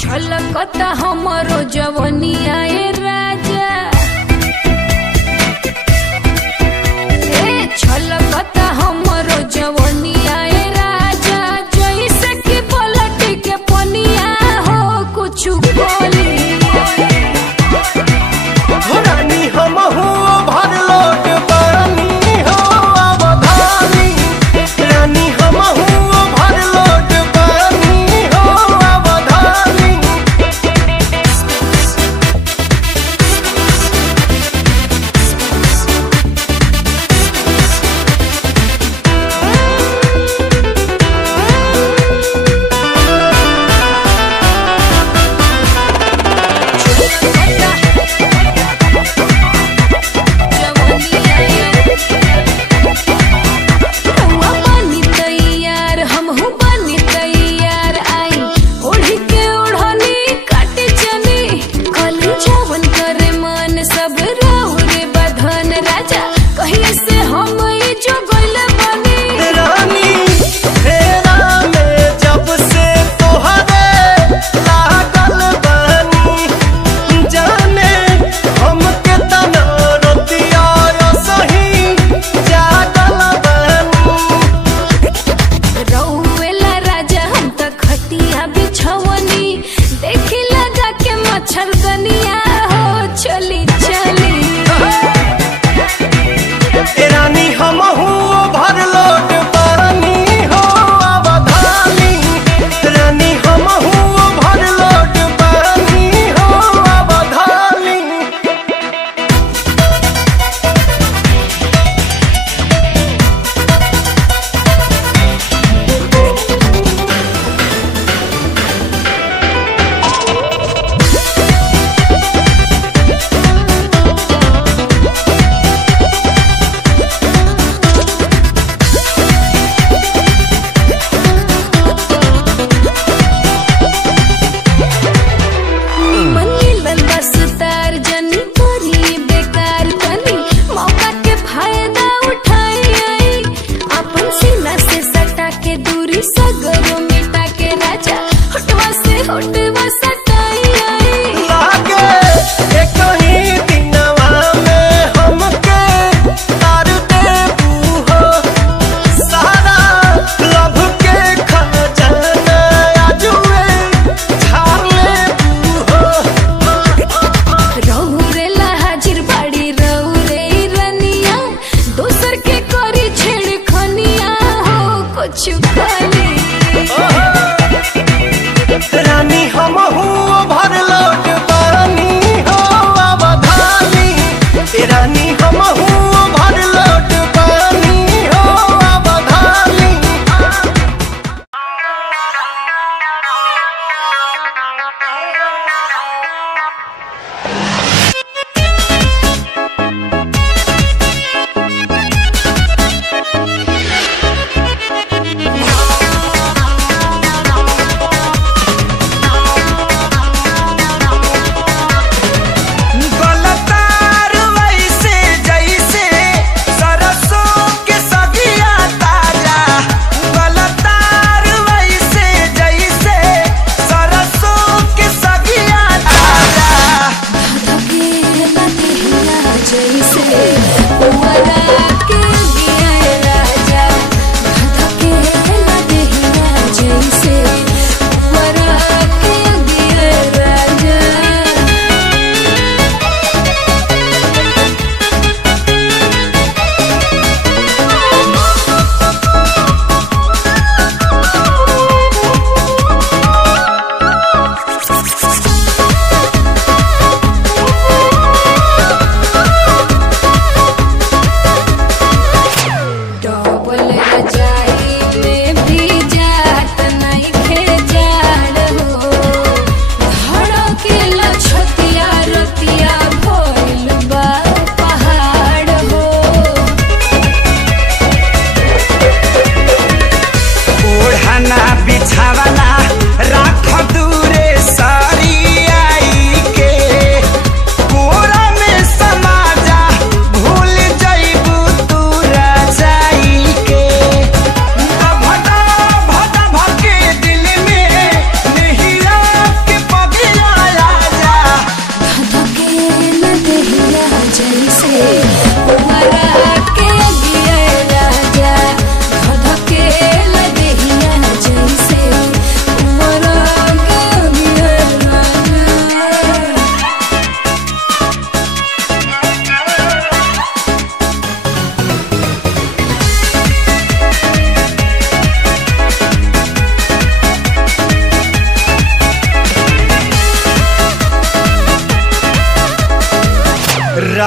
छलकता हमरो जवनिया ए राजा, छलकता हमरो जवनिया ए राजा, जैसे कि पलट के पनिया हो कुछ बोली। रानी हम हो भर लोट पानी हो अवधानी, रानी हम हो भर लोट पानी हो अवधानी। रानी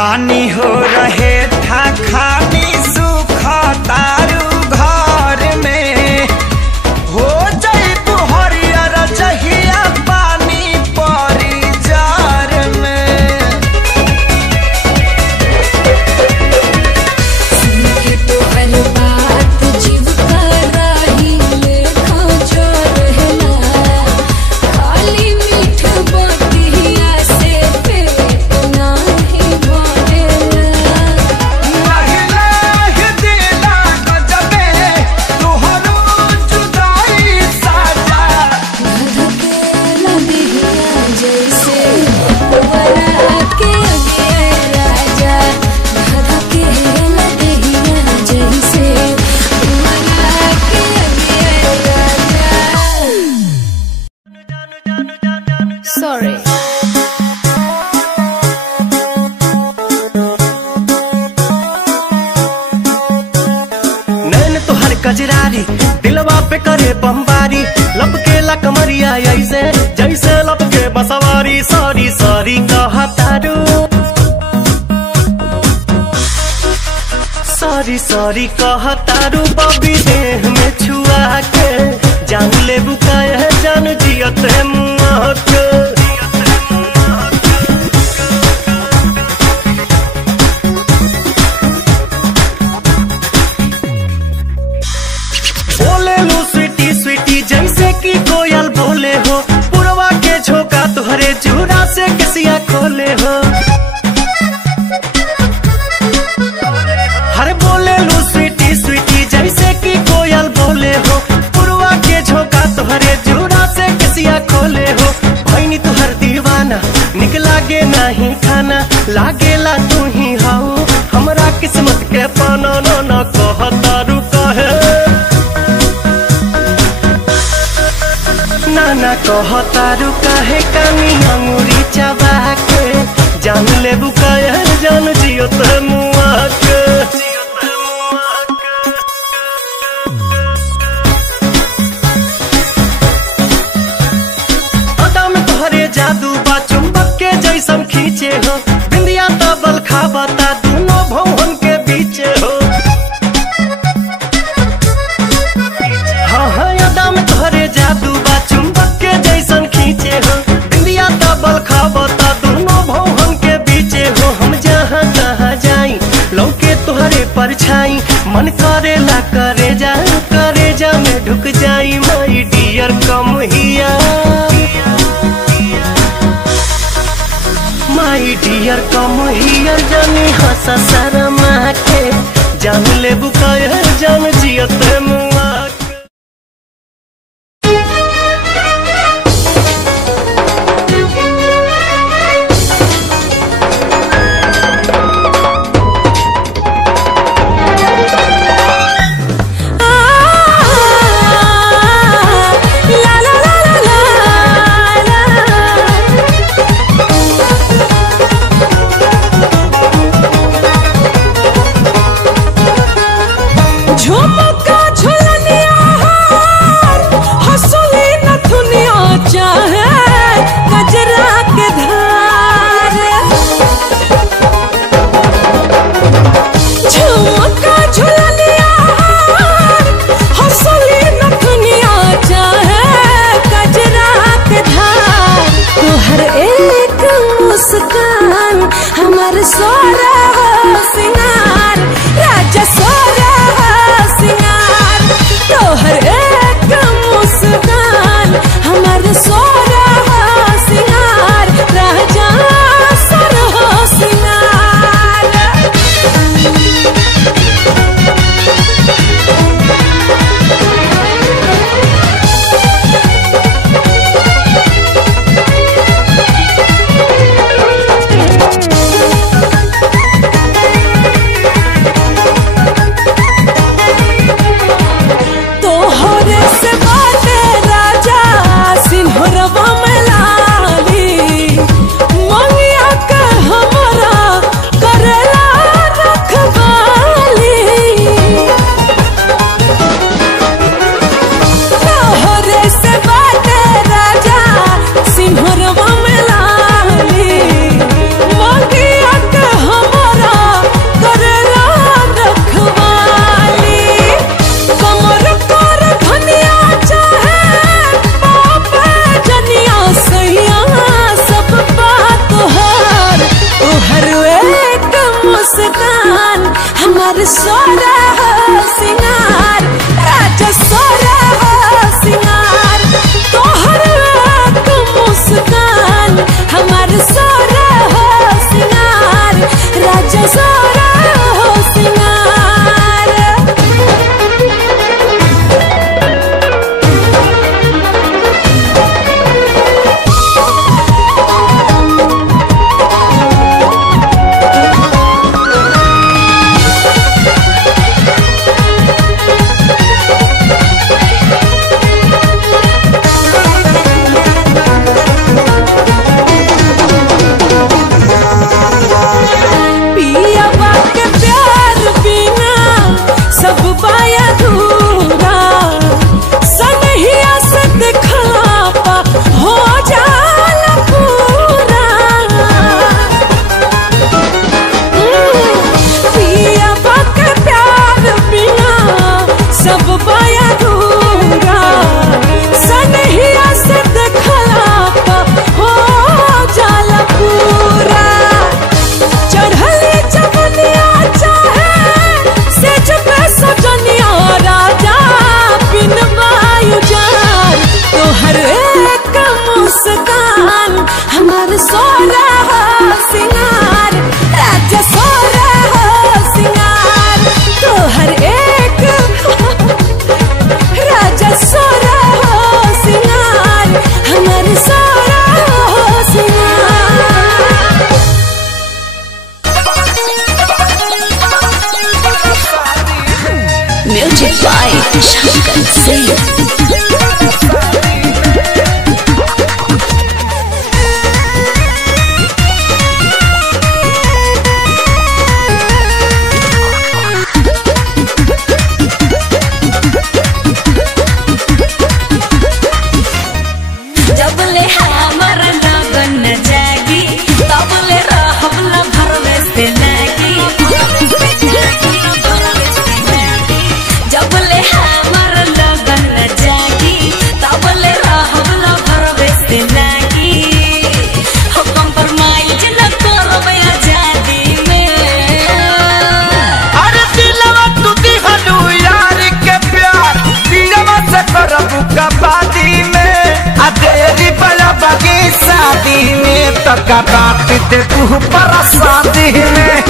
रानी हो रहे था खानी सुख तारू घर में हो जाई हरियर जहिया पानी परी जार में। सुन के तोहर बात जीव का राही लेखा जोर है खाली मीठ बतिया से पेट नाही भरेला। धधकेला देहिया जैसे पुअरा के अगे राजा, धधकेला देहिया जैसे पुअरा के अगे राजा। Sorry. नैन तुहर कजरारी दिलवा पे करे बमबारी लपके कमरिया ऐसे जैसे लपके बसवारी। सॉरी सॉरी कहतारू सॉरी सॉरी कहतारू बबी देह में छुआ के जान ले बुकाए जान जियत मुआ के। बोले लू स्वीटी स्वीटी जैसे कि कोयल बोले हो पुरवा के झोंका तुहरे चूड़ा से किसिया खोले हो। हर बोले लू स्वीटी स्वीटी जैसे कि कोयल बोले हो पुरवा के झोंका तुहरे चूड़ा से किसिया खोले हो। भैनी तुहर दीवाना निक लागे नहीं खाना लागेला तू ही हाउ हमरा किस्मत के पाना न कहतारू कहे नाना कहतारू काहे कानी अंगूरी चबा के जान ले बुकाया जान जियो ते मुआ के। अदा में तोहरे जादू बा चुंबक के जैसन खींचे हो बिंदिया तबल खाबता दोनों भवन के बीचे हो। हाँ हाँ अदा में तोहरे जादू बा चुंबक के जैसन खींचे हो बिंदिया तबल खाबता दोनों भवन के बीचे हो। हम जहाँ तहाँ जाई लौके तोहरे परछाई मन करेला करे जा में ढुक जाई माई डियर कम हिया माई डियर कम हियर जानी हंसा शर्मा के जान ले बुकाया जान जियत मुआ के। झुमका झुल जबले हमर लगन न जागी तबले रहबला भरवे से लागी जबले हमर लगन न जागी तबले रहबला भरवे से लागी हो कंप्रोमाइज न करबे आजादी में। अरे दिलवा तू दिहलू यार के प्यार दिलवा से करबू का बादी में आ तेरी बड़ा बगी शादी में तो का बात दे तू पर शादी में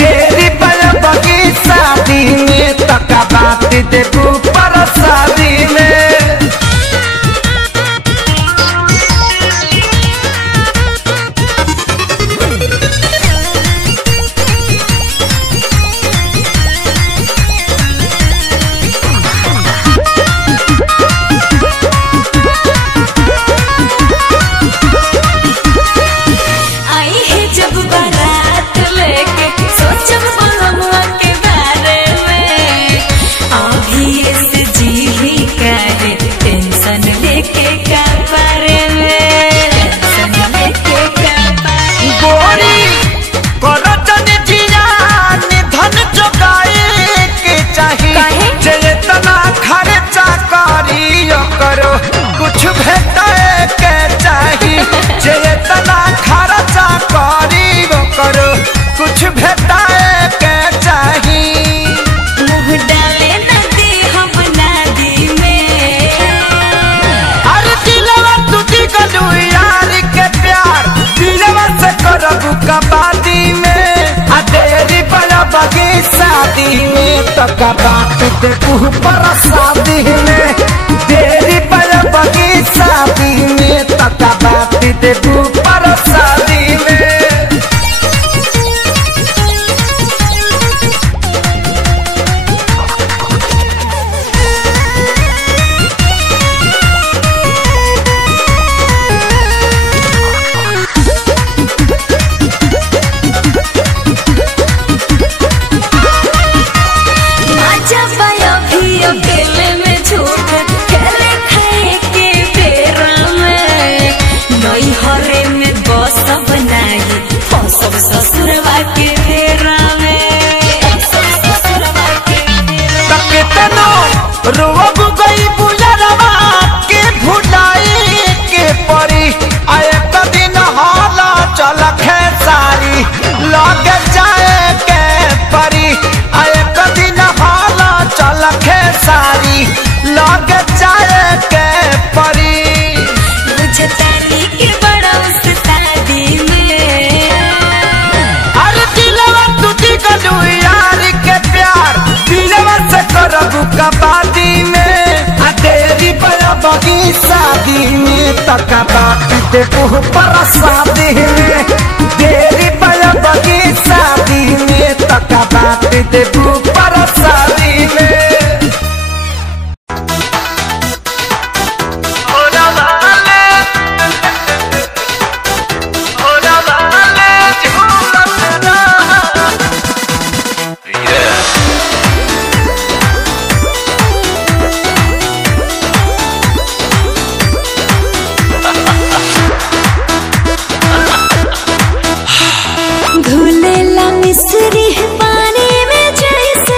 तेरी बड़ा बगी शादी में तो का बात दे तू पर शादी में। आई है जब बारात लेके सोचब बलमुआ के बारे में अभी से जी ही काहे टेंशन लेके का बारे में टेंशन लेके का बारे में। गोरी करतन जियान धन जोगाए के चाही काहे? जेतना खर्चा करियो करो कुछ भेटाए के चाही जेतना खर्चा करियो करो कुछ भेटाए के चाही। मुँह डाले नदी हम नदी में। अरे दिलवा तू दिगलू यार के प्यार दिलवा से करबू का बादी में आ तेरी बड़ा बगी शादी में तो का बात दे तू पर शादी में तेरी बड़ा बगी शादी में तो का बात दे तू पर शादी में। आजा पाया भी अकेले में झूठ खेले खाए के फेरा में नई हरे में बस बनाई फसब ससुरवा के फेरा में फसब ससुरवा के फेरा में। कितनो रोब गई बुलरवा के भुलाई के परी आए दिन हाला चल खेसारी लग जाए के परी आए दिन हाला चल खेसारी लग जाए के परी। बुझतानी के बड़ा उस्तादी में। अरे दिलवा तू दिगलू यार के प्यार दिलवा से करबू का बादी में आ तेरी बड़ा बगी शादी में तो का बात दे तू पर शादी में तेरी बड़ा बगी शादी में तो का बात दे तू पर शादी में। घुलेला मिस्री पानी में जैसे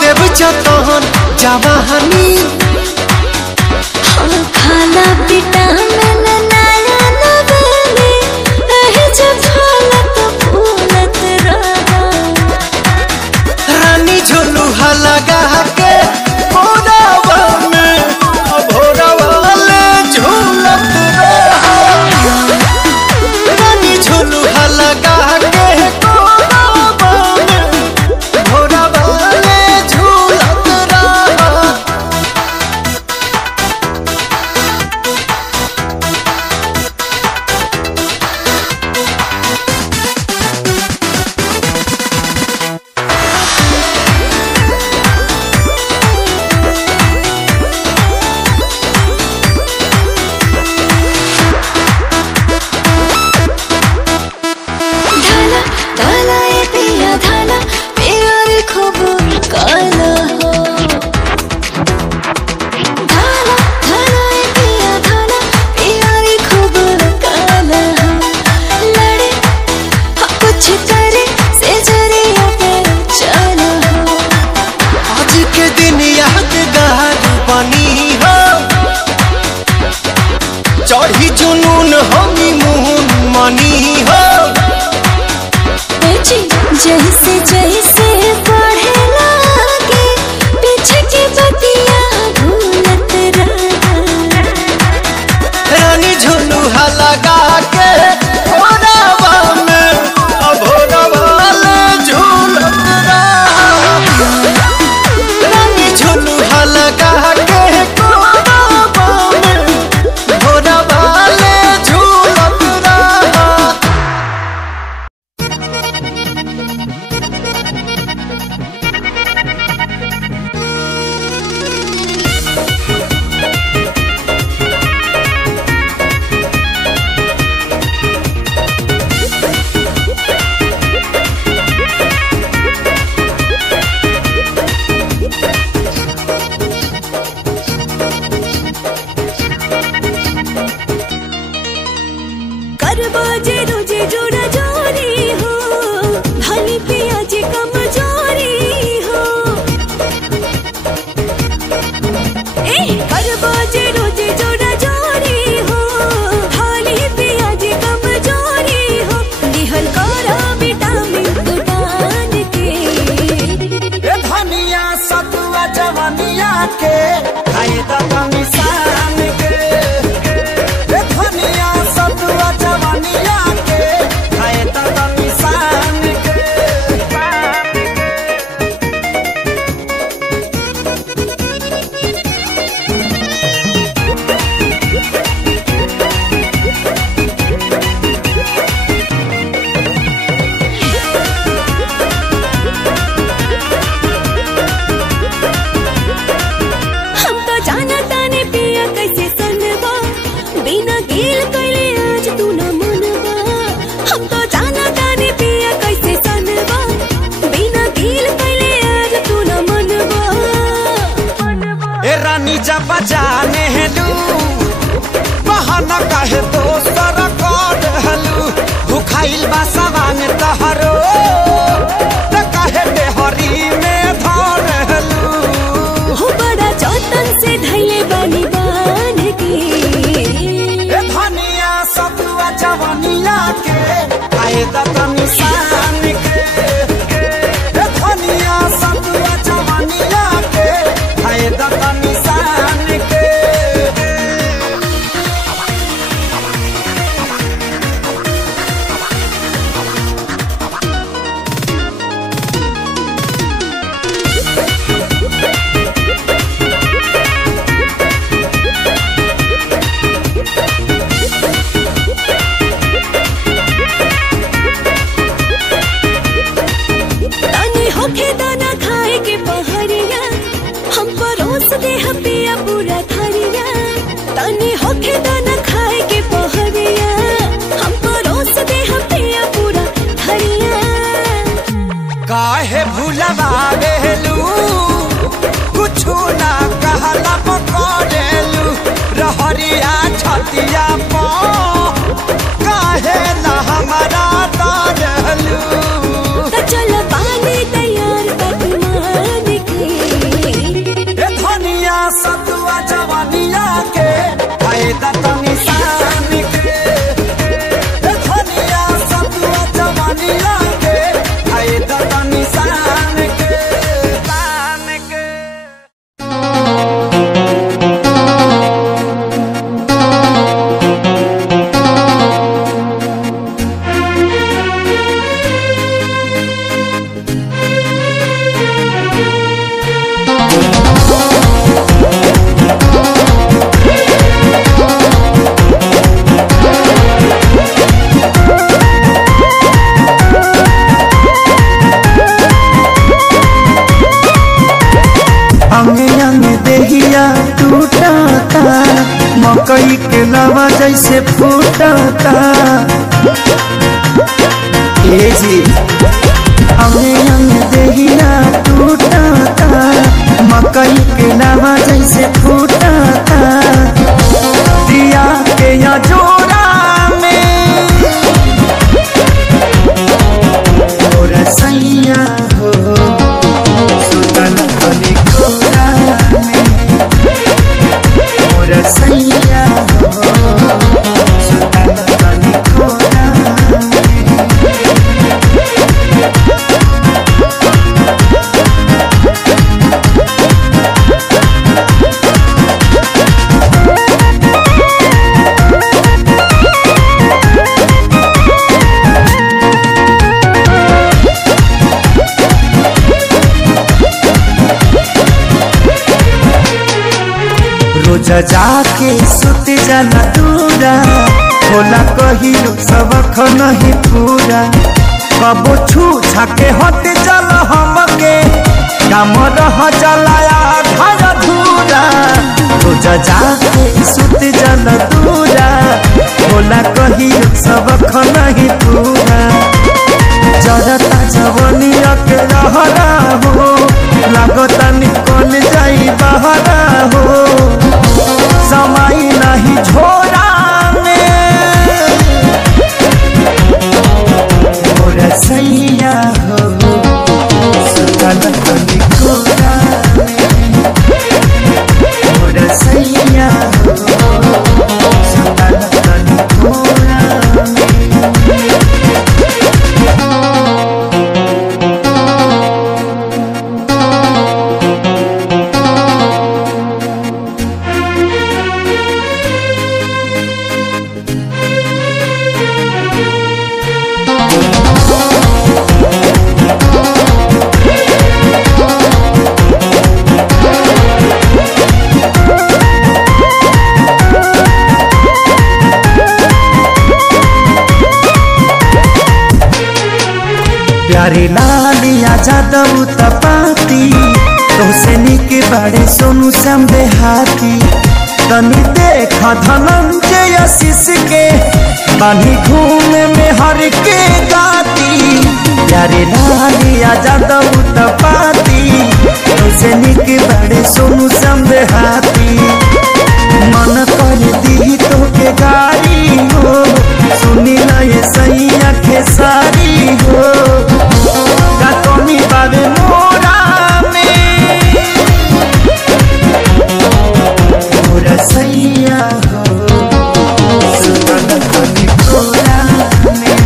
देव जतन जवानी खाना विटामिन नया नवेली एही जब खाला तो फूलत रहा रानी झुलुहा लगा के भोरवा में भोरवा ले झूलत रहा रानी झुलुहा लगा के भोरवा में भोरवा ले झूलत रहा। धाना धाना ए पिया धाना प्यार खूब काला हो धाना धाना ए पिया धाना प्यार खूब काला हो लड़े कुछ करे से जरिया पे चला हो आज के दिन यादगार बनी हो चढ़ी जुनून हनीमून मनी हो जैसे जैसे बढ़े लागे पीछे की बतिया भूलत रहा रानी झुलुहा लगा के भोरवा में भोरवा ले झूलत रहा रानी झुलुहा लगा के भोरवा में भोरवा ले झूलत रहा। करबो जे रोजे जोड़ा जोरी हो भली पिया जी कमजोरी हो ए करबो जे रोजे जोड़ा जोरी हो भली पिया जी कमजोरी हो दिहल करा विटामिन दुकान के ए धनिया सतुआ जवानिया के खाए त निशान के ए धनिया सतुआ जवानिया के खाए त निशान के हम तो जाना ताने पिया कैसे सनबा बिना गिल कैले आज तू न मनबा हम तो जाना ताने पिया कैसे सनबा बिना गिल कैले आज तू न मनबा ए रानी जब जाने हेलू बहाना काहे दोसर कर हलू भुखाइल बा सवान तहरो त काहे देहरी में धर हलू हो बड़ा जतन से धैले बानी बान के ए धनिया सतुआ जवानिया के खाए त निशान के ए धनिया सतुआ जवानिया के खाए त निशान के तानी होखे दाना खाए के पहरिया हम परोस दे पिया पूरा थरिया तानी होखे दाना खाए के पहरिया हम परोस दे पिया पूरा थरिया काहे भूलवा देलू कुछु ना कहला पकड़ेलू रहरिया छतिया पो काहे ना हमारा तारलू त चल पानी तैयार पकवान के लावा जैसे फूटता ए जी हमें अंग देहिया टूटता मकई के लावा जैसे फूटता दिया के या जोड़ा में और सैया हो सुतल बनी कोरा में और सैया हो सुतल बनी कोरा में। रोज जाके सुत जाना दूरा होला कहियो सबक नहीं पूरा कबो छू छाके हट चल हमके काम रह चलाया घर धूरा रोज जाके सुत जाना दूरा होला कहियो सबक नहीं पूरा जरता जवनिया के रहरा हो लागता निकल जाई बहरा हो समाई नहीं झोरा में और सैया हो सुतल बनी कोरा में और सैया हो सुतल बनी कोरा में। प्यारे लालिया जादव तपाती तोसे निके बड़े सोनू संबे हाथी तनी देखा धनंजय आशीष के बानी घूमे में हर के गाती प्यारे लालिया जादव तपाती तोसे निके बड़े सोनू संबे हाथी मन कर दी तो के गाड़ी हो सुनी ना ये सही आँखें सारी हो का कमी बाबे मोरा में मोरा सैया हो सुतल बनी कोरा में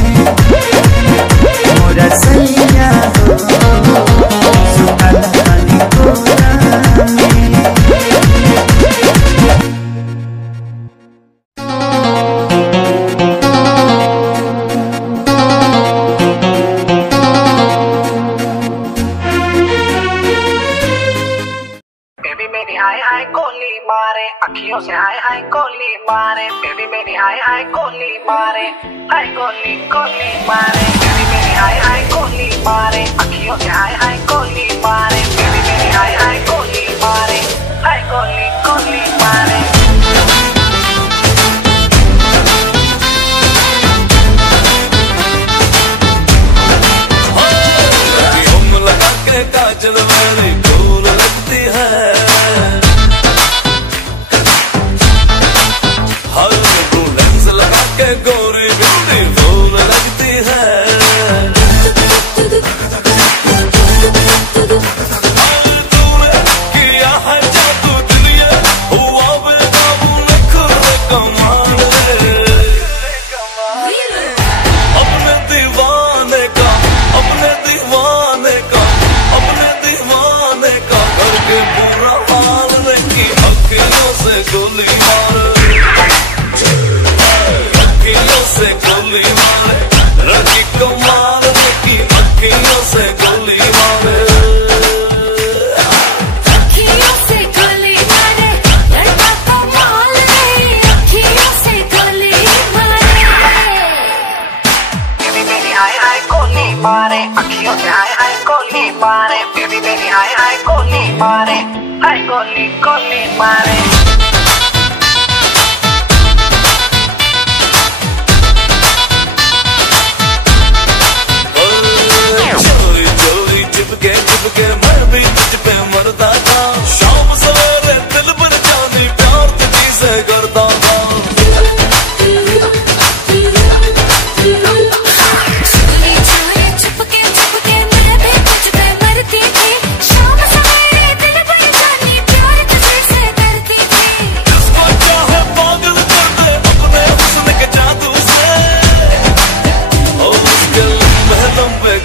मोरा सैया हो सुतल बनी कोरा में। अखियों से हाय हाय कोली मारे बेबी मेरी हाय हाय कोली मारे हाय कोली कोली मारे बेबी मेरी हाय हाय कोली मारे अखियों से हाय हाय कोली मारे बेबी मेरी हाय हाय कोली मारे हाय कोली कोली मारे। लगा के काजल वाली फूल लगती है गोरी ब्यूटीफुल लगती है तूने किया है जादू दुनिया हुआ बेकाबू नखरे कमाल अपने दीवाने का करके बुरा हाल नहीं अखियों से गोली मार से गोली मारे लड़की को मार की अखियों से गोली मारे अखियों से गोली मारे लड़का को माल नहीं अखियों से गोली मारे बेबी मेरी हाय हाय कोली मारे अखियों से हाय हाय कोली मारे बेबी मेरी हाय हाय कोली मारे हाय कोली कोली मारे। चोरी चोरी चिपके चिपके मैं भी तुझ पे मरता था, शाम सवेरे दिल पर जानी प्यार तुझी से करता था।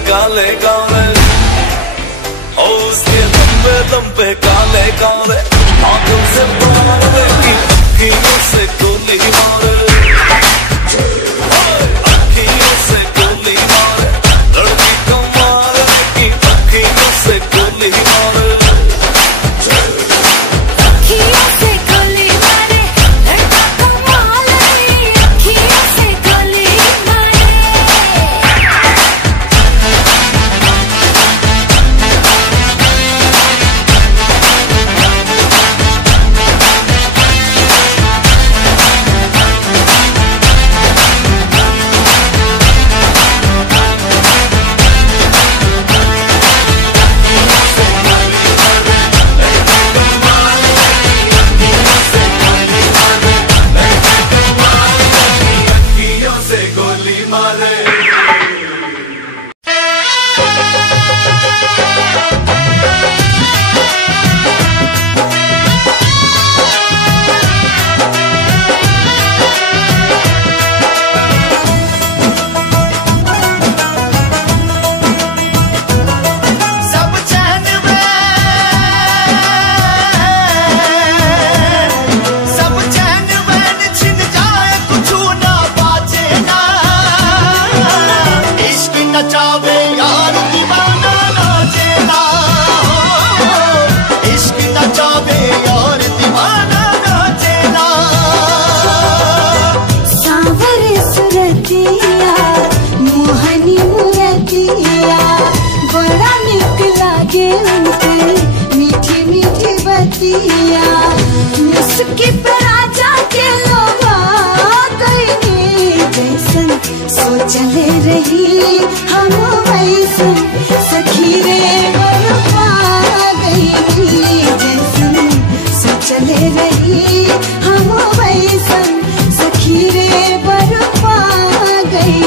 काले काले उसके लंबे लंबे काले काले आंखों से बाहर की अखियों से गोली मारे, अखियों से गोली मारे, लड़की को मारने की अखियों से गोली मारे, अखियों से गोली मारे, लड़का को मारने अखियों से गोली मारे। मुस्की पर आजा के लोगा गई जैसन सोचले रही हम वैसन सखी रे बरपा गई जैसन सोचले रही हम वैसन सखी रे बरपा गई।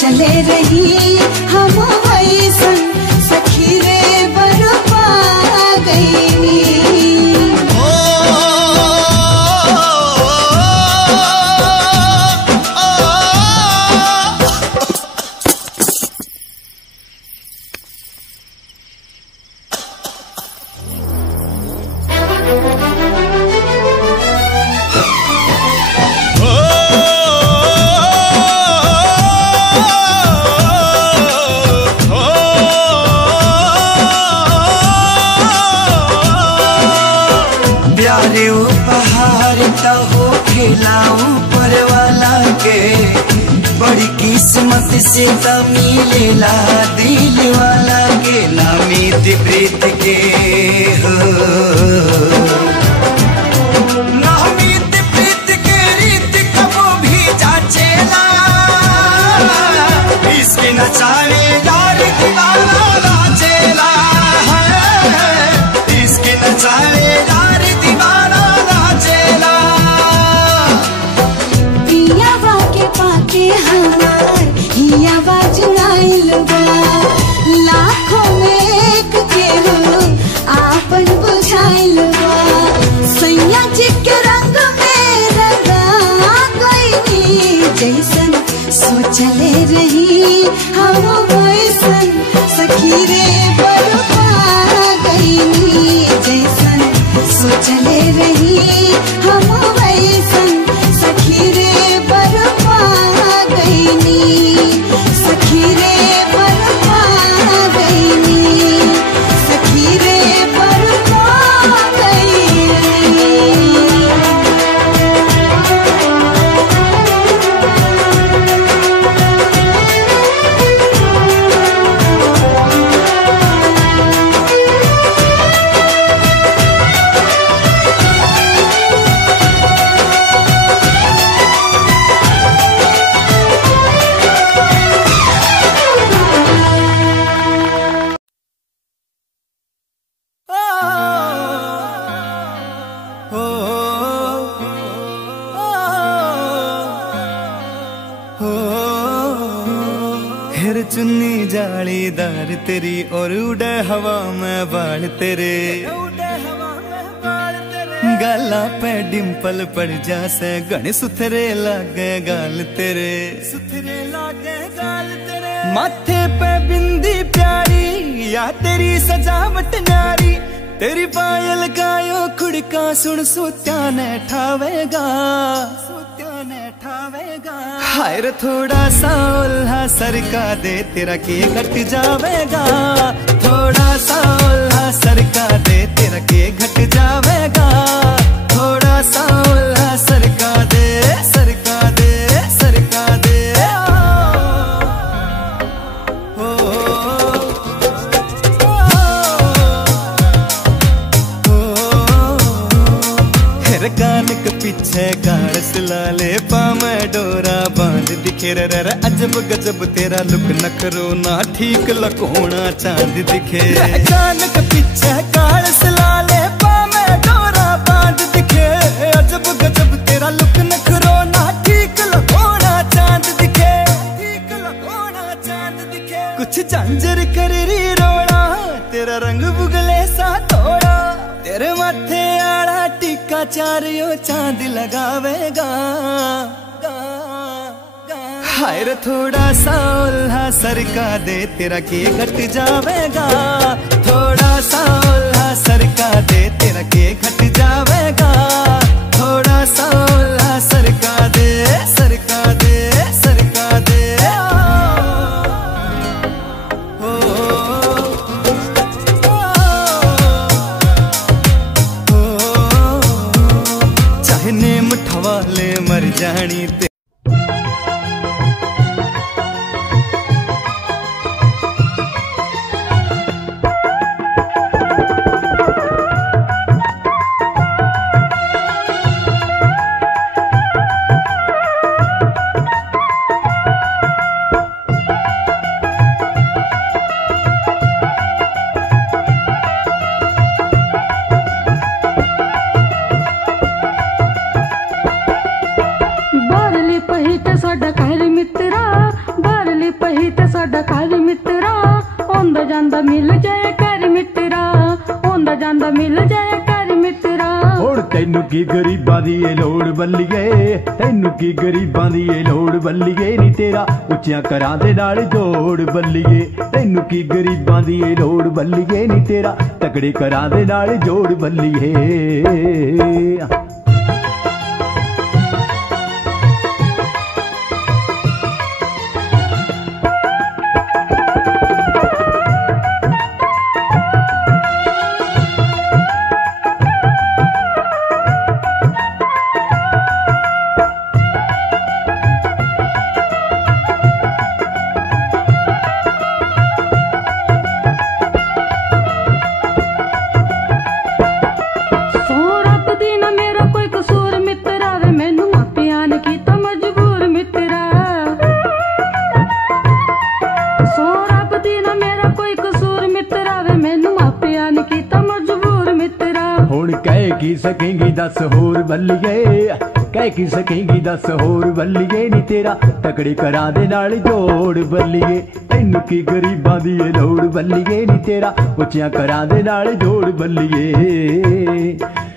चले रही हम वैसन सखी रे बरपा गई। उपहार हो खिलाऊं पर वाला के बड़ी की किस्मत से त मिलेला दिल वाला के नामित प्रीत के हो नामित प्रीत के रीत कबो भी जाचेला इसके नचावे यार दीवाना नाचेला इसके नचावे यार दीवाना नाचेला पिया के पाके हमार हिया बाजुराइल बा लाखों में एक के हो आपन बुझाइल बा सैया जी के रंग में रंगा कोई जैसन सोचले रही हम वैसन सखी रे बरपा गईनी जैसन सोचले रही हम वैसन सखी रे बरपा गईनी सखी रे बरपा गईनी सखी रे बरपा गईनी। फिर चुन्नी जालीदार तेरी और उड़े हवा में बाल तेरे गाला पे डिम्पल पड़ जासे गण सुथरे लागे गाल तेरे माथे पे बिंदी प्यारी या तेरी सजावट न्यारी तेरी पायल गायो खुड़का सुन सुत्या ने ठावेगा हाय रे थोड़ा सा उल्हा सरका दे तेरा के घट जावेगा थोड़ा सा उल्हा सरका दे तेरा के घट जावेगा थोड़ा सा उल्हा सरका दे सरका दे सरका दे कान के पीछे गाड़ सिलाले पामे डोरा बांध दिखे रे अजब गजब तेरा लुक नखरो ना ठीक लकोना चांद दिखे कान के पीछे गाड़ सिलाले पामे डोरा बांध दिखे अजब गजब तेरा लुक नखरो ना ठीक लकोना चांद दिखे ठीक लकोना चांद दिखे कुछ झांझर कर री रोड़ा तेरा रंग बुगले सा थोड़ा तेरे माथे आड़ा टिक्का चारियो चांद लगावेगा हाय रे थोड़ा सा उल्हा सरका दे तेरा के घट जावेगा थोड़ा सा उल्हा सरका दे तेरा के घट जावेगा थोड़ा सा उल्हा सरका दे सरका दे सरका दे चाहने मुठवाले मर जानी ते तैनू की गरीबां दी लोड़ बल्लीए तैनू की गरीबां दी लोड़ बल्लीए नी तेरा उच्चियां करां दे नाल जोड़ बल्लीए तैनू की गरीबां दी लोड़ बल्लीए नी तेरा तगड़े करां दे नाल जोड़ बल्लीए की सकेंगी 10 होर बल्लिए, कह की सकेंगी 10 होर बल्लिए नी तेरा तकड़े करा दे नाल जोड़ बल्लिए। तैनू की गरीबां दी ए लोड़ बल्लिए नी तेरा उच्चियां करा दे नाल जोड़ बल्लिए।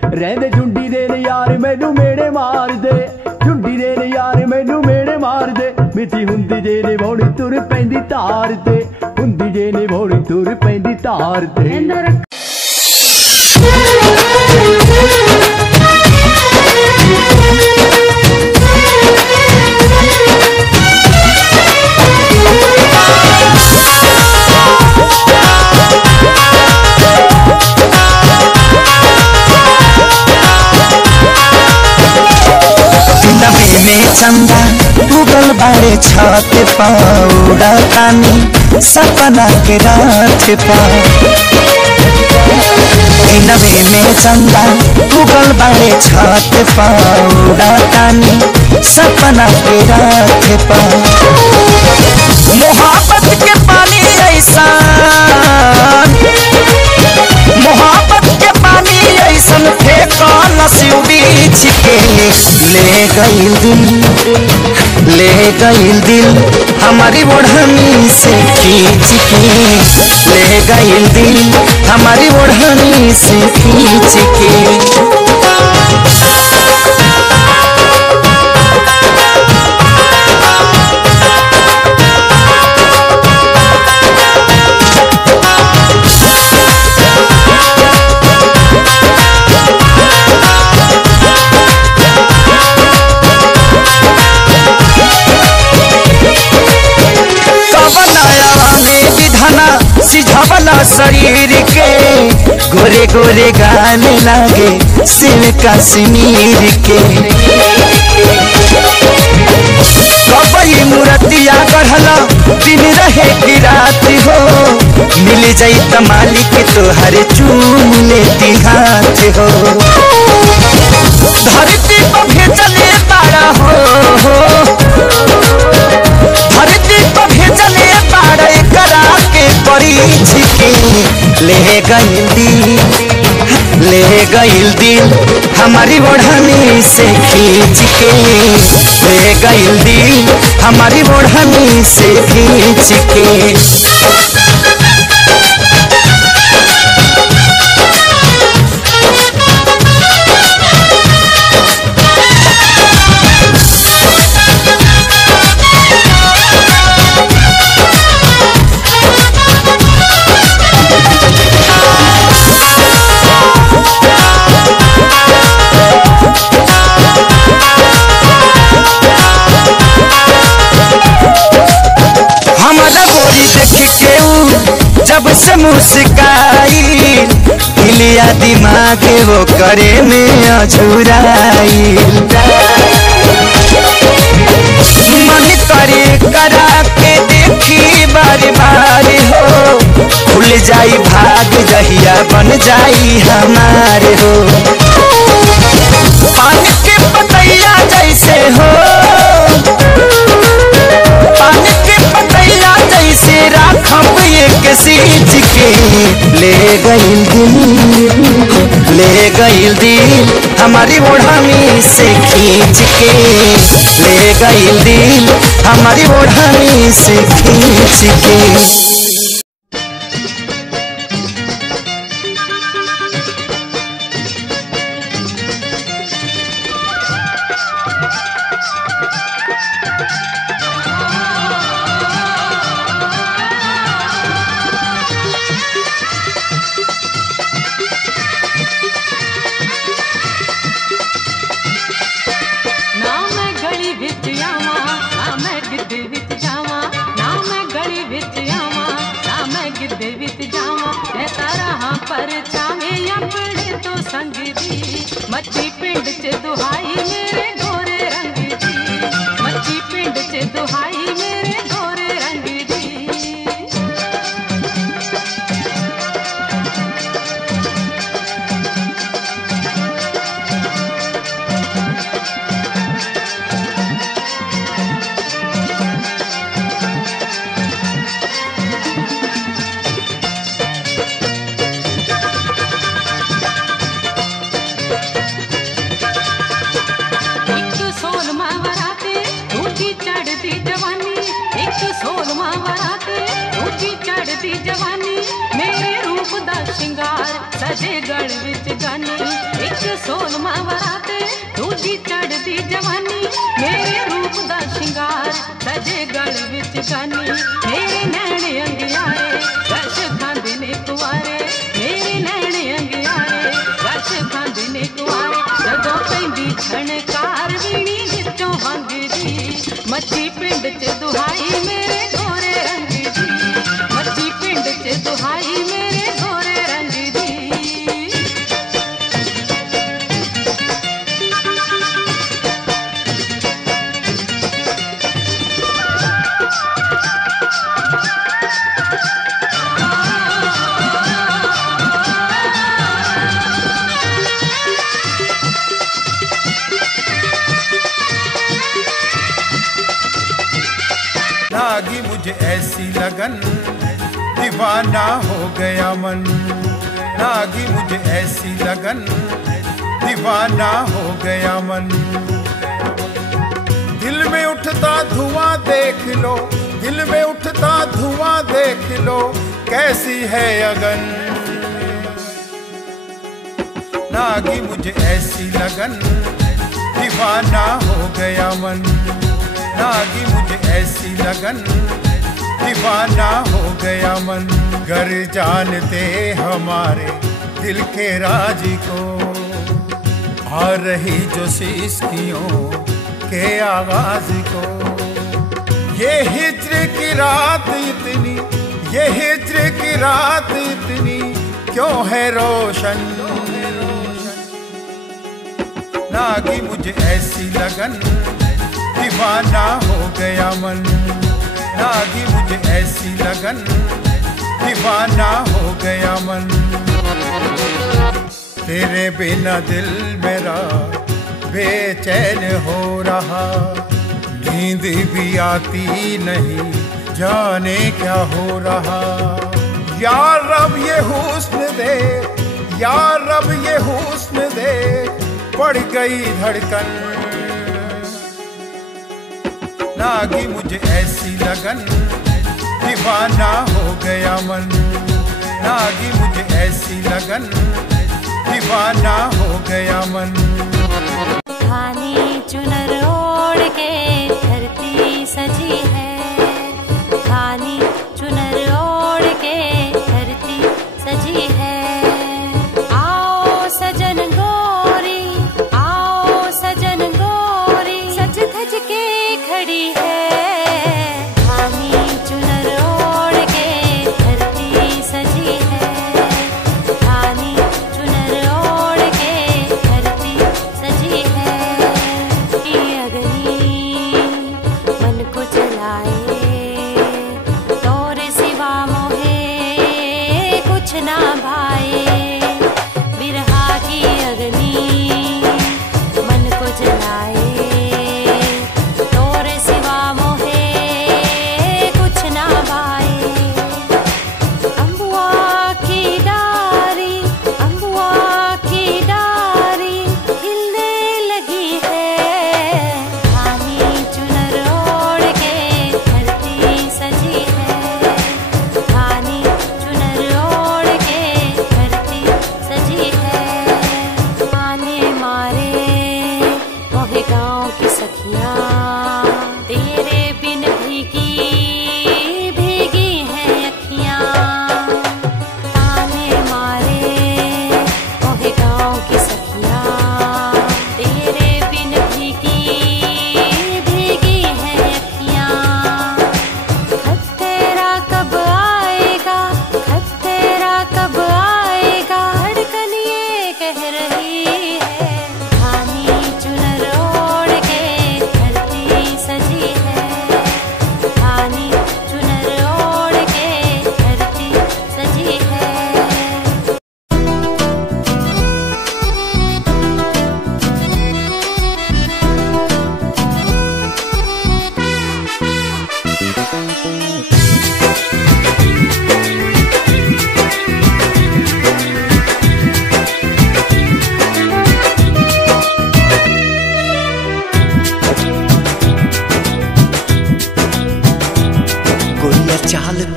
रहंदे झुंडी दे ने यार मैनू मेड़े मार दे, झुंडी दे ने यार मैनू मेड़े मार दे। मिठी हुंदी जे ने बौड़ी तुर पैंदी तार ते, हुंदी जे ने बौड़ी तुर पैंदी तार ते। चंदा गूगल बारे छत पाउडा कानी सपना के रात पा। नवे में चंदा गूगल बारे छत पाउडा कानी सपना के रात पा। मोहब्बत के पानी ऐसा, मोहब्बत के पानी ऐसन फेंका नसीब बीच के ले गईल दिल, ले गईल दिल हमारी ओढ़नी से खींच के। ले गईल दिल हमारी ओढ़नी से खींच के। सिझावला शरीर के गोरे गोरे गाने लागे सिर कश्मीर के। कबई मूर्तिया गढ़ला दिन रहे की रात हो, मिल जाई त मालिक तोहरे चूम लेती हाथ हो। धरती पर भेजले तारा हो, धरती पर भेजले तारा करा के परीछ के। ले गईल दिल, ले गईल दिल हमारी ओढ़नी से खींच के। ले गईल दिल हमारी ओढ़नी से खींच के। जब से मुस्काई हिलिया दिमाग वो करे में अझुराई। मन करे करा के देखी बार बार हो, खुल जाई भाग जहिया बन जाई हमारे हो। पानी के पतैया जैसे हो, पानी के पतैया जैसे राखब एक सींच के। ले गईल दिल, ले गईल दिल हमारी ओढ़नी से खींच के। ले गईल दिल हमारी ओढ़नी से खींच के। मच्छी पिंड च दुहाई मेरे गोरे रंग दी, मच्छी पिंड च दुहाई मेरे गोरे रंग दी। सजे गढ़ विच गानी एक सोलमा वराते दूजी चढ़दी जवानी मेरे रूप दा शिंगार सजे गढ़ विच गानी मेरे नैन अंगियारे रश खांदे ने कुआरे मेरे नैन अंगियारे रश खांदे ने कुआरे जदों पैंदी झणकार वीणी विचों वंगदी मच्छी पिंड च दुहाई मेरे गोरे रंग दी मच्छी पिंड च दुहाई मेरे गोरे रंग दी लागी मुझे ऐसी लगन दीवाना हो गया मन लागी मुझे ऐसी लगन दीवाना हो गया मन दिल में उठता धुआं देख लो दिल में उठता धुआं देख लो कैसी है अगन लागी मुझे ऐसी लगन दीवाना हो गया मन लागी मुझे ऐसी लगन दीवाना हो गया मन गर जानते हमारे दिल के राज को आ रही जो सिस्कियों के आवाज को ये हिज्र की रात इतनी ये हिज्र की रात इतनी क्यों है रोशन लागी मुझे ऐसी लगन दीवाना हो गया मन लागी मुझे ऐसी लगन दीवाना हो गया मन तेरे बिना दिल मेरा बेचैन हो रहा नींद भी आती नहीं जाने क्या हो रहा यार रब ये हुस्न दे यार रब ये हुस्न दे पड़ गई धड़कन लागी मुझे ऐसी लगन दीवाना हो गया मन लागी मुझे ऐसी लगन दीवाना हो गया मन खानी चुनर ओढ़ के धरती सजी है खानी चुनर ओढ़ के धरती सजी है आओ सजन गोरी सज धज के खड़ी है खानी चुनर ओढ़ के धरती सजी है खानी चुनर ओढ़ के धरती सजी है ये अगनी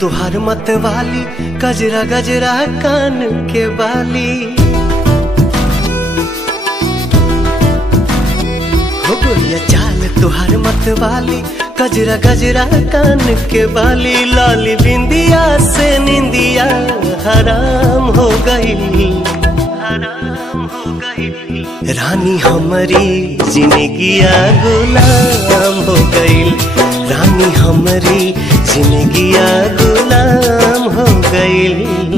तुहार मत वाली गजरा गजरा कान के बाली हो गोरिया चाल तुहार मत वाली गजरा गजरा कान के बाली लाली बिंदिया से निंदिया हराम हो गई रानी हमारी जिंदगिया गुलाम हो गई रानी हमारी जिंदगिया गुलाम हो गई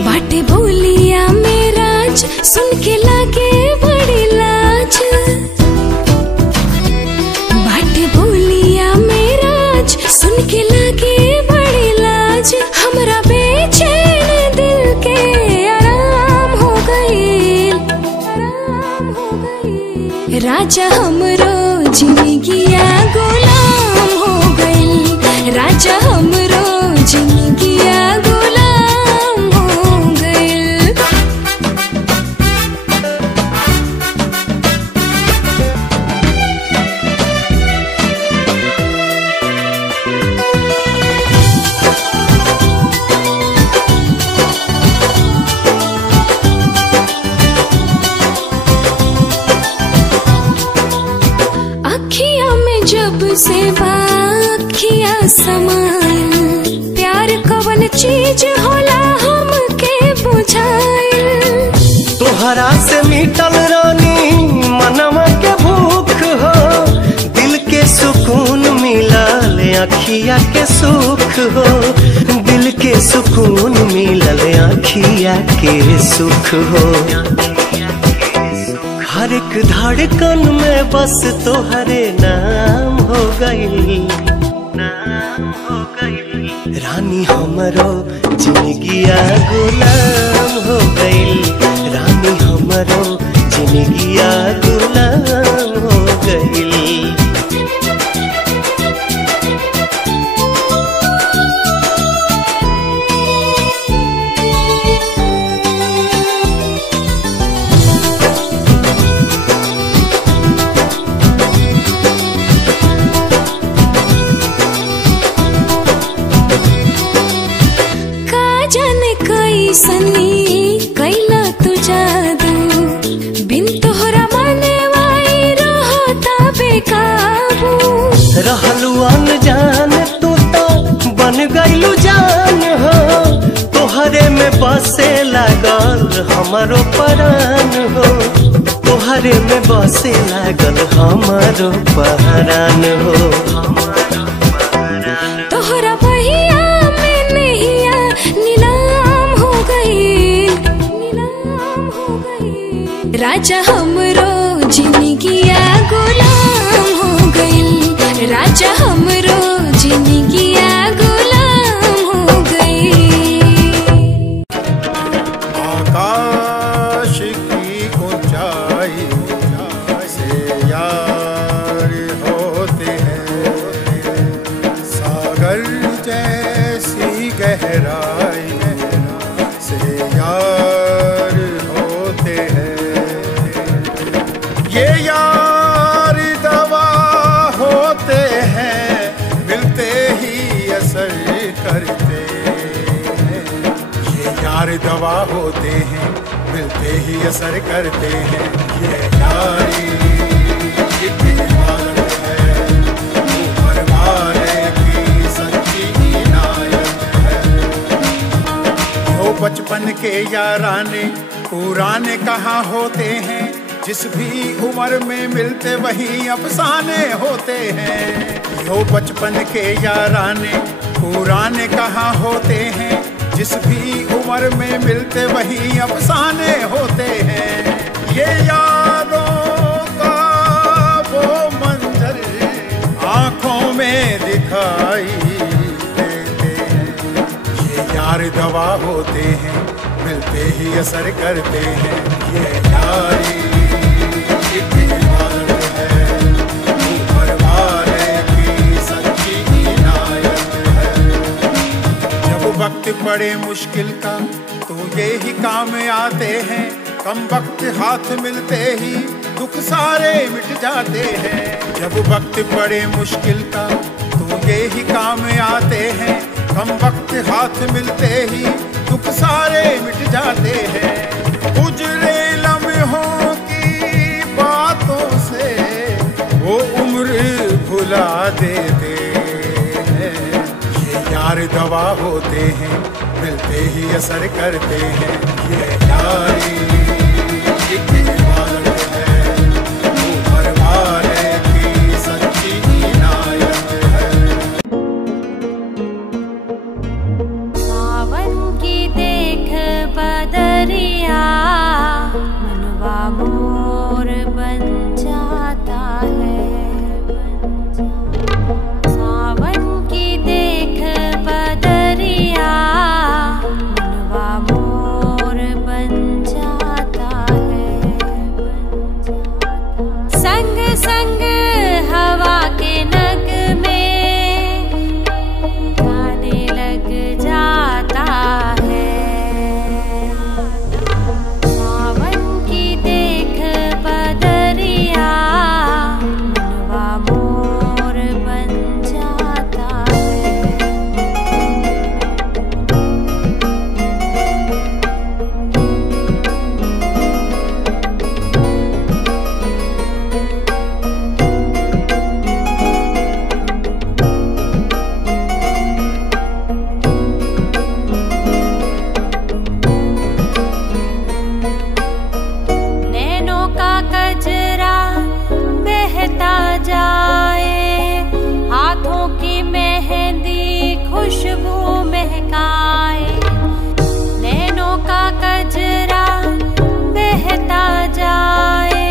बाटे बोलिया मेराज सुन के लागे बड़ी लाज बाटे बोलिया मेराज सुन के लागे बड़ी लाज हमरा बेचैन दिल के आराम हो गई राजा हमरो जिंदगिया गुलाम हो गई राजा हमरो जिंदगिया गुलाम हो गई अखियां में जब से बाखिया समाइल प्यार कवन चीज होला हमके बुझाइल तोहरा से मिटल रानी मनवा के भूख हो दिल के सुकून मिलल अखिया के सुख हो दिल के सुकून मिलल अखिया के सुख हो हर एक धड़कन में बस तोहरे नाम हो गई रानी हमरो जिंदगिया गुलाम हो गई रानी हमरो जिंदगिया गुलाम हो गई सनी कैला तू जादू बिन तोहरा माने वाई रहता बेकाबू रहलू अनजान तू तो बन गईलू जान हो तोहरे में बसे लागल हमारो परान हो तोहरे में बसे लागल हमारो परान हो तोहरा बहिया में नैया नीलाम हो गई राजा हमरो जिंदगिया गुलाम हो गई राजा हमरो जिंदगिया गुलाम हो गई आकाश की ऊंचाई से यार होते हैं सागर जैसी गहराई से यार होते हैं ये यार दवा होते हैं मिलते ही असर करते हैं ये यार दवा होते हैं मिलते ही असर करते हैं ये यारी एक इबादत है ऊपर वाले की सच्ची इनायत है वो बचपन के याराने पुराने कहाँ होते हैं जिस भी उम्र में मिलते वही अफसाने होते हैं यो बचपन के याराने पुराने कहाँ होते हैं जिस भी उम्र में मिलते वही अफसाने होते हैं ये यादों का वो मंजर आँखों में दिखाई देते हैं ये यार दवा होते हैं मिलते ही असर करते हैं ये यारी एक इबादत है ऊपर वाले की सच्ची इनायत है जब वक्त पड़े मुश्किल का तो ये ही काम आते हैं कम वक्त हाथ मिलते ही दुख सारे मिट जाते हैं जब वक्त पड़े मुश्किल का तो ये ही काम आते हैं कम वक्त हाथ मिलते ही दुख सारे मिट जाते हैं। गुजरे लम्हों की बातों से वो उम्र भुला देते हैं। ये यार दवा होते हैं, मिलते ही असर करते हैं। ये यारी एक इबादत है, ऊपर वाले की सच्ची इनायत है। सावन की देख बदरिया मनवा मोर बन जाता है। सावन की देख बदरिया मनवा मोर बन जाता है। संग संग हवा के नग में गाने लग जाता है। सावन की देख बदरिया मनवा मोर बन जाता है। नैनों का कजरा बहता जाए, हाथों की मेहंदी खुशबू महकाए। नैनों का कजरा बहता जाए,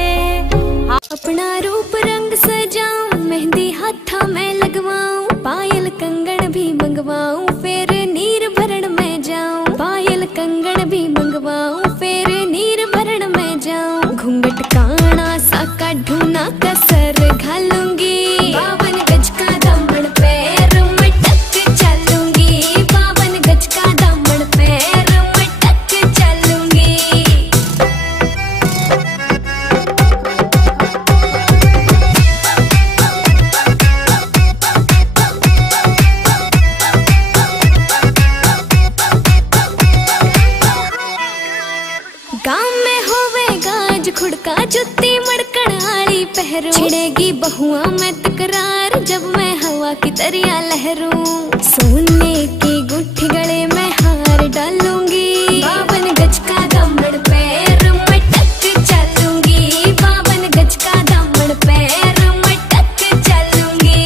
अपना रूप रंग सजाऊं, मेहंदी हाथा में लगवाऊं, पायल कंगन भी मंगवाऊं, फिर नीर भरण में जाऊं। पायल कंगन भी मंगवाऊं, फिर नीर भरण में जाऊं। घूंघट काना सा काढूं ना कसर घालूंगी, 52 गज का दामन पैर मटक चलूंगी। 52 गज का दामन पैर मटक चलूंगी। गाँव में होवेगा आज खुड़का, जुत्ती मड़कण आली पहरू। छिड़ेगी बहुआ में तकरार, जब मैं हवा की तरिया लहरूं। सोने की गुट्ठी गले में हार डालूंगी, 52 गज का दामन पैर मटक चलूंगी। 52 गज का दामन पैर मटक चलूंगी।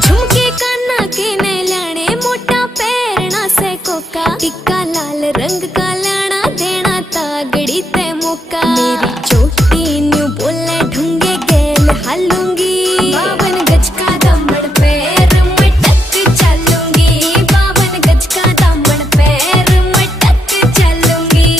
झुमके काना के ने लाने, मोटा पैरना से कोका। टिक्का लाल रंग का लाना, देना तागड़ी ते मौका। मेरी चोटी न्यू बोले ढूंगे गेल हालूंगी, 52 गज का दामन पैर मटक चलूंगी। 52 गज का दामन पैर मटक चलूंगी।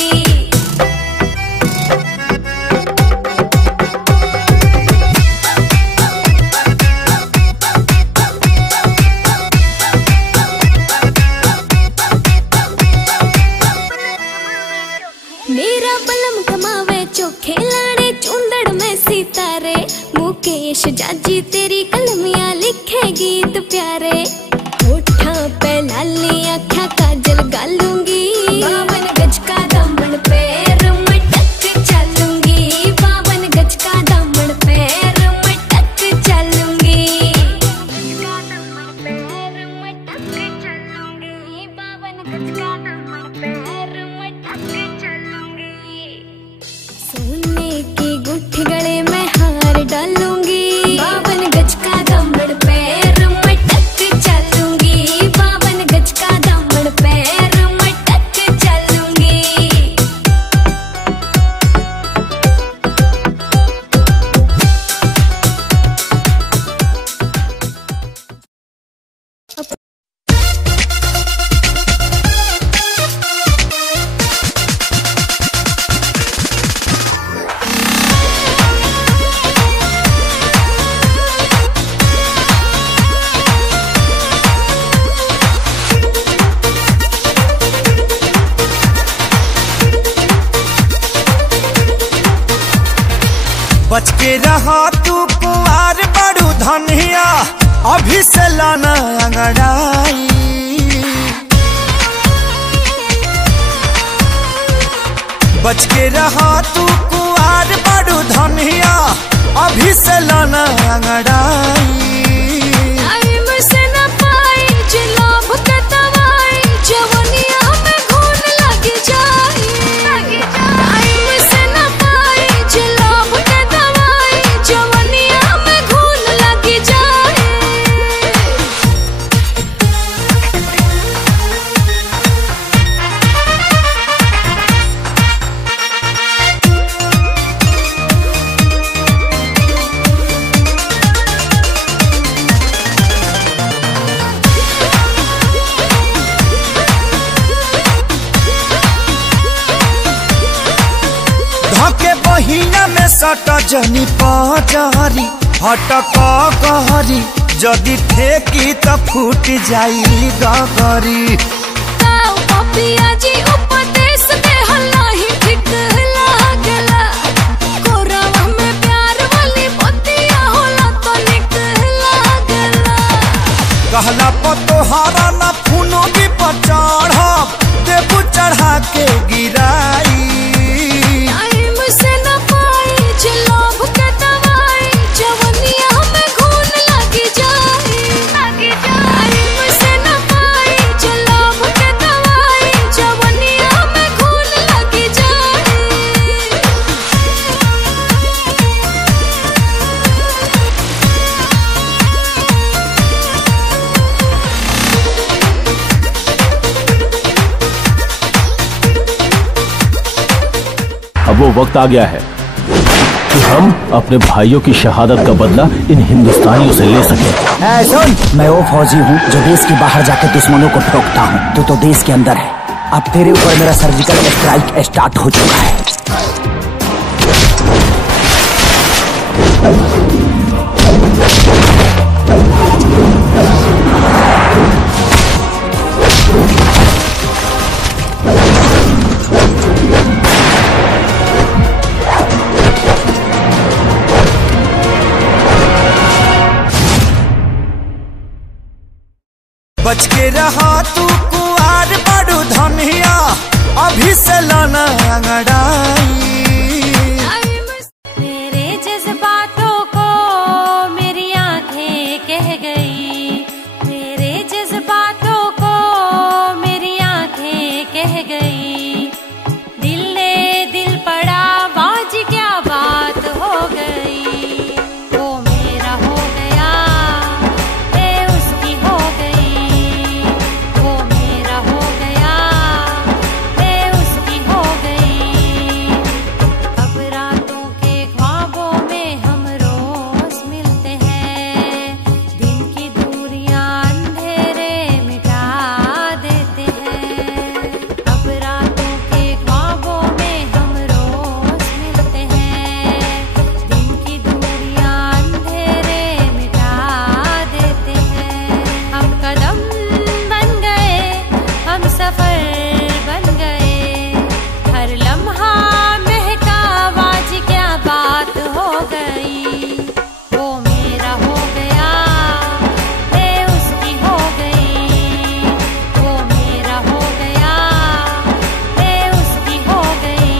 मेरा बलम कमावे चोखे लाड़े, चुंदड़ में सितारे। मुकेश जाजी तेरी कलमियां लिखे गीत प्यारे। होठा पे लाली आँखा काजल गालूंगी, 52 गज का दामन पैर मटक चलूंगी। 52 गज का दामन पैर मटक चलूंगी। 52 गज का दामन पैर मटक चलूंगी। सोने की गुट्ठी गले में हार डालूंगी, 52 गज का दामन पैर मटक चलूंगी। के रहा तू कुंवार बड़ू धनिया अभी से लाना अंगड़ाई। बच के रहा तू कुंवार बड़ू धनिया अभी से लाना अंगड़ाई। महीना में सट जनी पजारी हटक कहरी जदि ठेकी त फूट जाई गगरी। उपदेश दे हल्लाही ठीक लागला कोरावा में प्यार वाली बतिया होला तो निक लागला। कहला पतोहारा ना फूनो भी पचढ़ देबू चढ़ा के गिराई। अब वो वक्त आ गया है कि हम अपने भाइयों की शहादत का बदला इन हिंदुस्तानियों से ले सकें। सुन, मैं वो फौजी हूँ जो देश के बाहर जाकर दुश्मनों को ठोकता हूँ। तू तो देश के अंदर है। अब तेरे ऊपर मेरा सर्जिकल स्ट्राइक स्टार्ट हो चुका है। बच के रहा तू कुंवार बड़ू धनिया अभी से लाना अंगड़ाई। मेरे जज्बातों को मेरी आंखें कह गई, मेरे जज्बातों को मेरी आंखें कह गई। दिल ने दिल पड़ा बाज क्या बात हो गई। वो मेरा हो गया मैं उसकी हो गई, वो मेरा हो गया मैं उसकी हो गई। अब रातों के ख्वाबों में हम रोज मिलते हैं, दिन की दूरियां अंधेरे मिटा देते हैं। अब रातों के ख्वाबों में हम रोज मिलते हैं, दिन की दूरियां अंधेरे मिटा देते हैं। हम कदम बन गए, हम सफर बन गए, हर लम्हा महका आवाज क्या बात हो गई। वो मेरा हो गया मैं उसकी हो गई, वो मेरा हो गया मैं उसकी हो गई।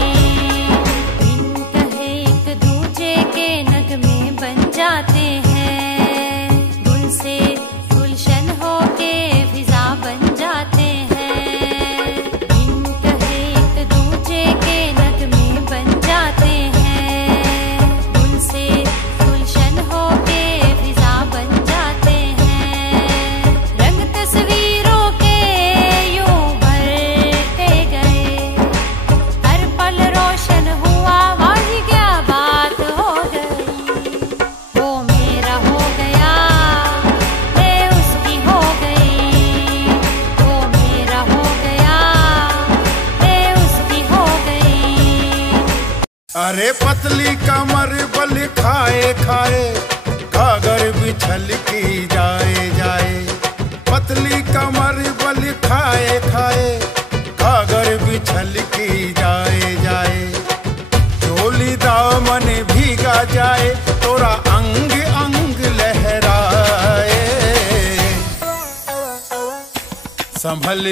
बिन कहे एक दूजे के नगमे बन जाते हैं, गुल से गुलशन होके फिजा बन जाते हैं। बिन कहे एक दूजे के नगमे बन जाते हैं, गुल से गुलशन होके फिजा बन जाते हैं। रंग तस्वीरों के यूं भरते गए, हर पल रोशन हुआ आज क्या बात हो गई। वो मेरा हो गया मैं उसकी हो गई, वो मेरा हो गया मैं उसकी हो गई। अरे पतली कमर बल खाए खाए घाघर बिछल की जाए जाए। पतली कमर बल खाए खाए घाघर बिछल की जाए जाए। चोली दामन भीगा जाए संभल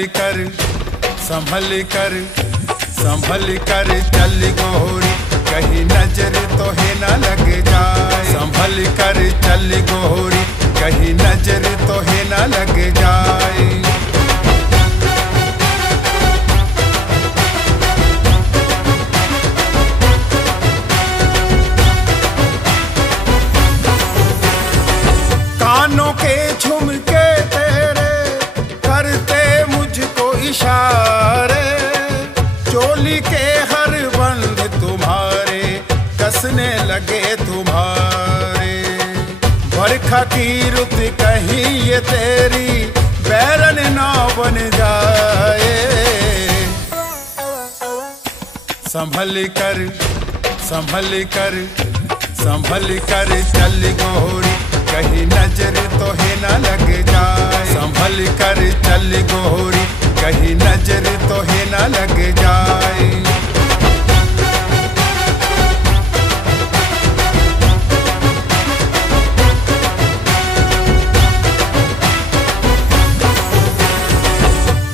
कर चल गोरी, कहीं नजर तो है ना लग जाए। संभल कर चल गोरी, कहीं नजर तो है ना लग जाए। कानों के झुमके तेरे करते मुझको इशारे, चोली के हर बंद तुम्हारे कसने लगे तुम्हारे। बरखा की रुत कहीं ये तेरी बैरन ना बन जाए। संभल कर चल गोरी, कहीं नजर तो है ना लग जाए। संभल कर चल गोरी, कहीं नजर तो है ना लग जाए।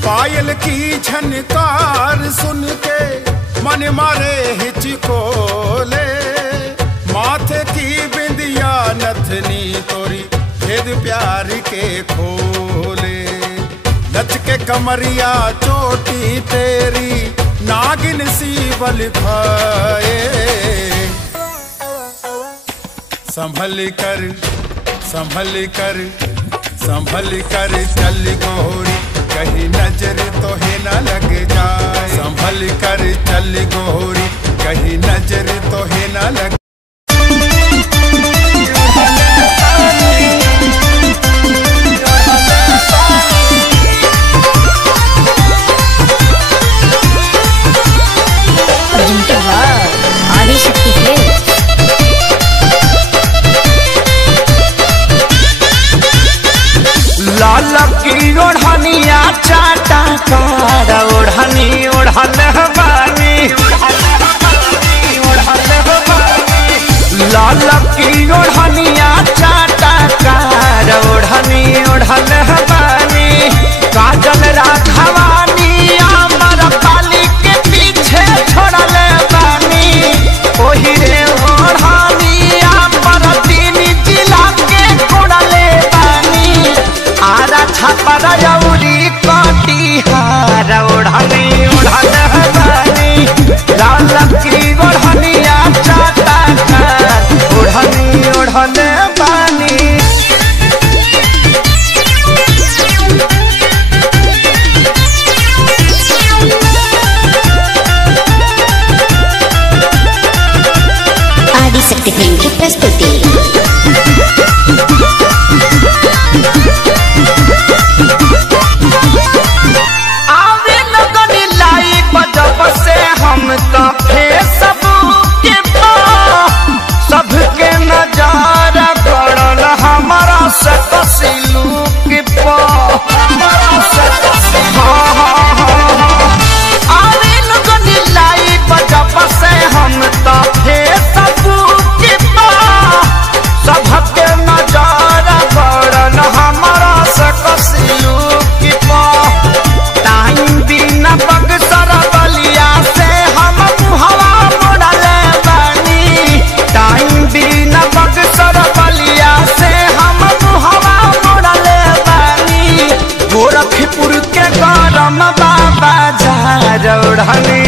पायल की झनकार सुन के मन मारे हिचकोले, माथे की बिंदिया नथनी तोरी भेद प्यार के खोले। नच के कमरिया चोटी तेरी नागिन सी बल खाए। संभल कर चल गोरी, कहीं नजर तो है ना लग जाए। संभल कर चल गोरी, कहीं नजर तो है ना लग। आदिशक्ति है। लाल की ओढ़निया चाटा कार, ओढ़नी ओढ़ल बानी। लाल की ओढ़निया चाटा कार, ओढ़नी ओढ़ल बानी। काजल राघवानी अमर पाली के पीछे छोड़ल बानी। ओही रे ओढ़निया पर तीन जिला के छोड़ले बानी। आरा छापर जौरी कटिहार, ओढ़नी ओढ़ल बानी। लाल की ओढ़निया चाटा कार, ओढ़नी ओढ़ल बानी। आदिशक्ति फिल्म की प्रस्तुति। आवे लगन लाई बजब से हम तो फेसबुक पे सबके नजारा पड़ल हमारा से कसिलुक पे। आवे लगन लाई बजब से हम तो फेसबुक पे सबके नजारा पड़ल हमारा से कसिलुक पे। टाइम बिना बक्सर बलिया से हम मुहवा मोड़ल बानी। टाइम बिना बक्सर बलिया से हम मुहवा मोड़ल बानी। गोरखपुर के गरम बाबा झार, ओढ़नी